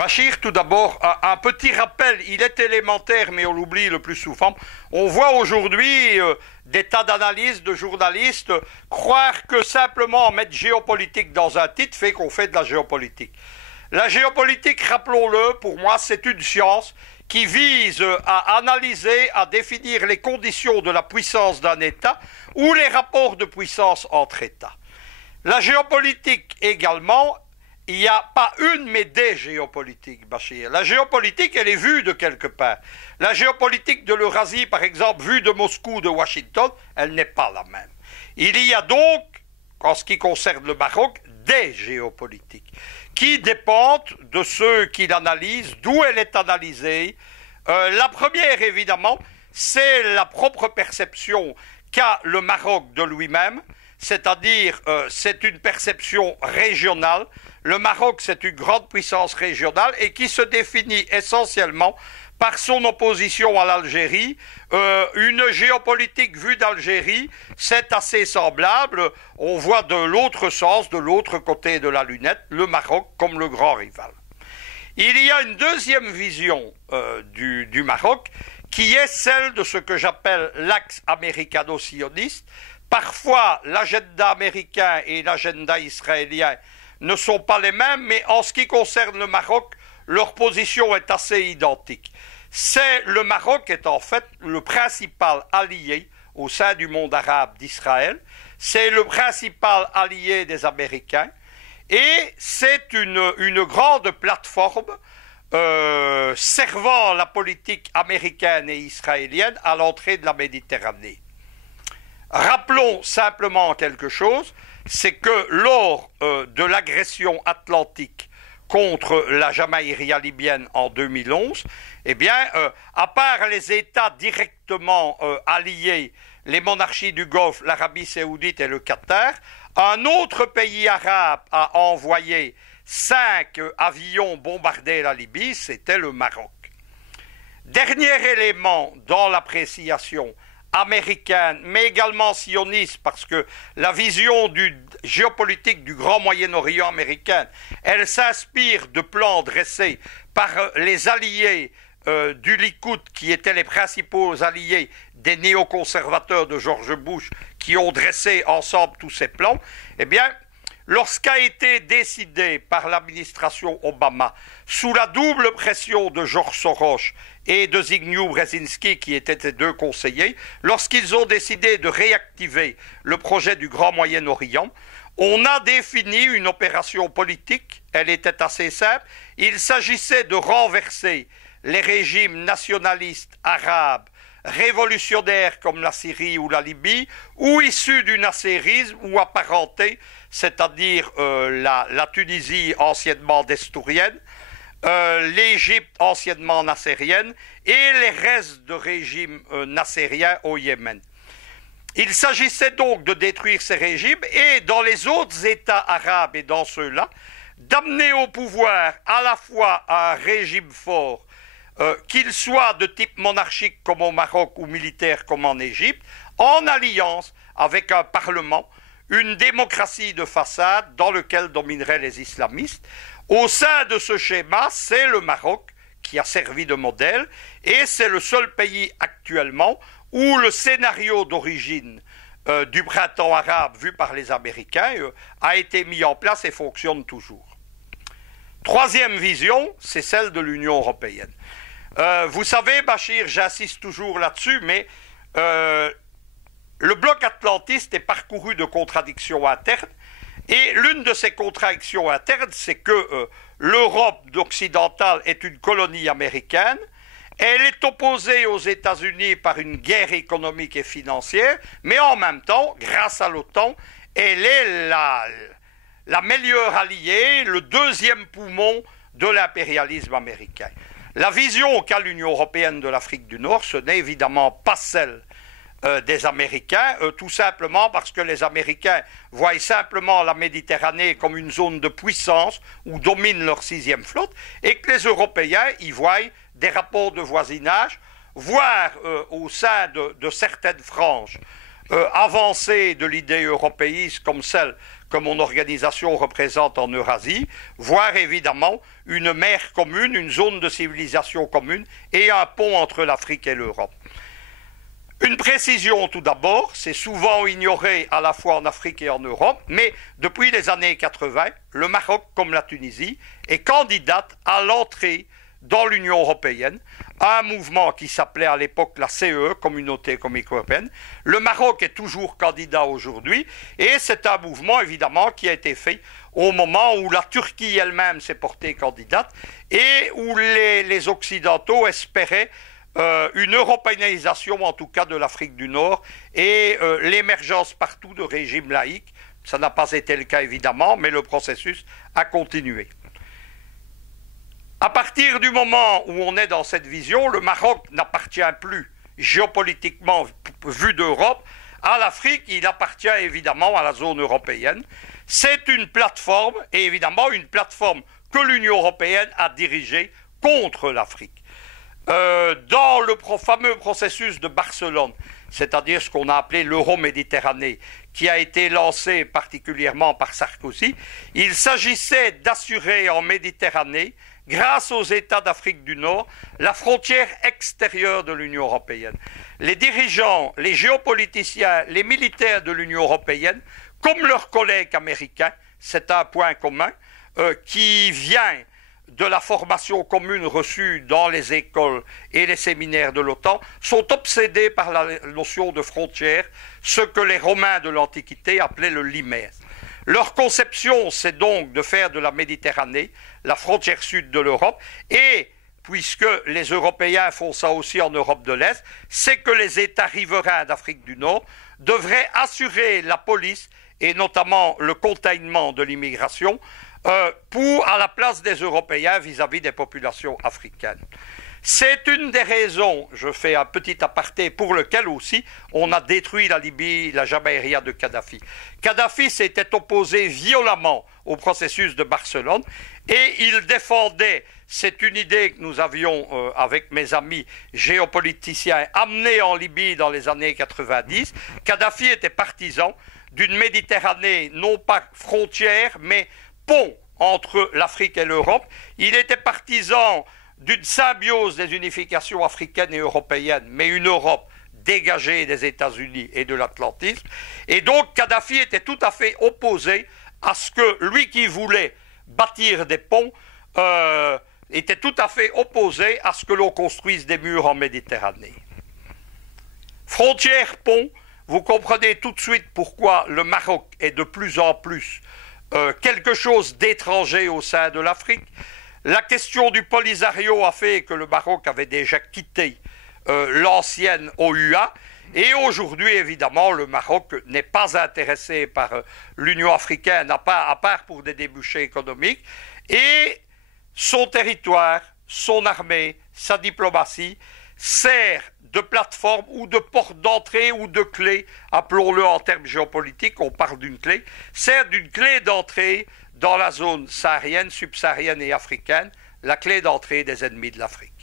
Bachir, tout d'abord, un petit rappel, il est élémentaire, mais on l'oublie le plus souvent. On voit aujourd'hui des tas d'analyses de journalistes croire que simplement mettre géopolitique dans un titre fait qu'on fait de la géopolitique. La géopolitique, rappelons-le, pour moi, c'est une science qui vise à analyser, à définir les conditions de la puissance d'un État ou les rapports de puissance entre États. La géopolitique également, il n'y a pas une mais des géopolitiques, Bachir. La géopolitique, elle est vue de quelque part. La géopolitique de l'Eurasie, par exemple, vue de Moscou, de Washington, elle n'est pas la même. Il y a donc, en ce qui concerne le Maroc, des géopolitiques qui dépendent de ceux qui l'analysent, d'où elle est analysée. La première, évidemment, c'est la propre perception qu'a le Maroc de lui-même, c'est-à-dire c'est une perception régionale. Le Maroc, c'est une grande puissance régionale et qui se définit essentiellement par son opposition à l'Algérie. Une géopolitique vue d'Algérie, c'est assez semblable. On voit de l'autre sens, de l'autre côté de la lunette, le Maroc comme le grand rival. Il y a une deuxième vision du Maroc qui est celle de ce que j'appelle l'axe américano-sioniste. Parfois, l'agenda américain et l'agenda israélien ne sont pas les mêmes, mais en ce qui concerne le Maroc, leur position est assez identique. Le Maroc est en fait le principal allié au sein du monde arabe d'Israël, c'est le principal allié des Américains, et c'est une grande plateforme servant la politique américaine et israélienne à l'entrée de la Méditerranée. Rappelons simplement quelque chose, c'est que lors de l'agression atlantique contre la Jamaïria libyenne en 2011, eh bien, à part les États directement alliés, les monarchies du Golfe, l'Arabie saoudite et le Qatar, un autre pays arabe a envoyé 5 avions bombarder la Libye, c'était le Maroc. Dernier élément dans l'appréciation américaine, mais également sioniste, parce que la vision géopolitique du Grand Moyen-Orient américain, elle s'inspire de plans dressés par les alliés du Likoud, qui étaient les principaux alliés des néoconservateurs de George Bush, qui ont dressé ensemble tous ces plans. Eh bien, lorsqu'a été décidé par l'administration Obama, sous la double pression de George Soros et de Zbigniew Brzezinski, qui étaient les deux conseillers, lorsqu'ils ont décidé de réactiver le projet du Grand Moyen-Orient, on a défini une opération politique, elle était assez simple, il s'agissait de renverser les régimes nationalistes arabes, révolutionnaires comme la Syrie ou la Libye, ou issus du nassérisme ou apparentés, c'est-à-dire la Tunisie anciennement destourienne, l'Égypte anciennement nassérienne et les restes de régimes nassériens au Yémen. Il s'agissait donc de détruire ces régimes et dans les autres États arabes et dans ceux-là, d'amener au pouvoir à la fois un régime fort, qu'il soit de type monarchique comme au Maroc ou militaire comme en Égypte, en alliance avec un parlement, une démocratie de façade dans lequel domineraient les islamistes. Au sein de ce schéma, c'est le Maroc qui a servi de modèle et c'est le seul pays actuellement où le scénario d'origine du printemps arabe vu par les Américains a été mis en place et fonctionne toujours. Troisième vision, c'est celle de l'Union européenne. Vous savez, Bachir, j'insiste toujours là-dessus, mais le bloc atlantiste est parcouru de contradictions internes. Et l'une de ces contradictions internes, c'est que l'Europe occidentale est une colonie américaine, elle est opposée aux États-Unis par une guerre économique et financière, mais en même temps, grâce à l'OTAN, elle est la meilleure alliée, le deuxième poumon de l'impérialisme américain. La vision qu'a l'Union européenne de l'Afrique du Nord, ce n'est évidemment pas celle des Américains, tout simplement parce que les Américains voient simplement la Méditerranée comme une zone de puissance où domine leur 6e flotte et que les Européens y voient des rapports de voisinage, voire au sein de certaines franges avancée de l'idée européiste comme celle que mon organisation représente en Eurasie, voire évidemment une mer commune, une zone de civilisation commune et un pont entre l'Afrique et l'Europe. Une précision tout d'abord, c'est souvent ignoré à la fois en Afrique et en Europe, mais depuis les années 80, le Maroc, comme la Tunisie, est candidate à l'entrée dans l'Union européenne, un mouvement qui s'appelait à l'époque la CEE, Communauté économique européenne. Le Maroc est toujours candidat aujourd'hui, et c'est un mouvement évidemment qui a été fait au moment où la Turquie elle-même s'est portée candidate, et où les Occidentaux espéraient une européanisation en tout cas de l'Afrique du Nord et l'émergence partout de régimes laïques. Ça n'a pas été le cas évidemment, mais le processus a continué. À partir du moment où on est dans cette vision, le Maroc n'appartient plus géopolitiquement vu d'Europe à l'Afrique, il appartient évidemment à la zone européenne. C'est une plateforme, et évidemment une plateforme que l'Union européenne a dirigée contre l'Afrique. Dans le fameux processus de Barcelone, c'est-à-dire ce qu'on a appelé l'Euro-Méditerranée, qui a été lancé particulièrement par Sarkozy, il s'agissait d'assurer en Méditerranée, grâce aux États d'Afrique du Nord, la frontière extérieure de l'Union européenne. Les dirigeants, les géopoliticiens, les militaires de l'Union européenne, comme leurs collègues américains, c'est un point commun, qui vient de la formation commune reçue dans les écoles et les séminaires de l'OTAN, sont obsédés par la notion de frontière, ce que les Romains de l'Antiquité appelaient le limes. Leur conception, c'est donc de faire de la Méditerranée la frontière sud de l'Europe, et puisque les Européens font ça aussi en Europe de l'Est, c'est que les États riverains d'Afrique du Nord devraient assurer la police et notamment le containment de l'immigration à la place des Européens vis-à-vis des populations africaines. C'est une des raisons, je fais un petit aparté, pour lequel aussi on a détruit la Libye, la Jabaïria de Kadhafi. Kadhafi s'était opposé violemment au processus de Barcelone et il défendait, c'est une idée que nous avions avec mes amis géopoliticiens amenée en Libye dans les années 90. Kadhafi était partisan d'une Méditerranée non pas frontière mais pont entre l'Afrique et l'Europe. Il était partisan d'une symbiose des unifications africaines et européennes, mais une Europe dégagée des États-Unis et de l'atlantisme. Et donc Kadhafi était tout à fait opposé à ce que lui qui voulait bâtir des ponts était tout à fait opposé à ce que l'on construise des murs en Méditerranée. Frontière, pont, vous comprenez tout de suite pourquoi le Maroc est de plus en plus quelque chose d'étranger au sein de l'Afrique. La question du Polisario a fait que le Maroc avait déjà quitté l'ancienne OUA et aujourd'hui, évidemment, le Maroc n'est pas intéressé par l'Union africaine, à part pour des débouchés économiques, et son territoire, son armée, sa diplomatie sert de plateforme ou de porte d'entrée ou de clé, appelons-le en termes géopolitiques, on parle d'une clé, sert d'une clé d'entrée dans la zone saharienne, subsaharienne et africaine, la clé d'entrée des ennemis de l'Afrique.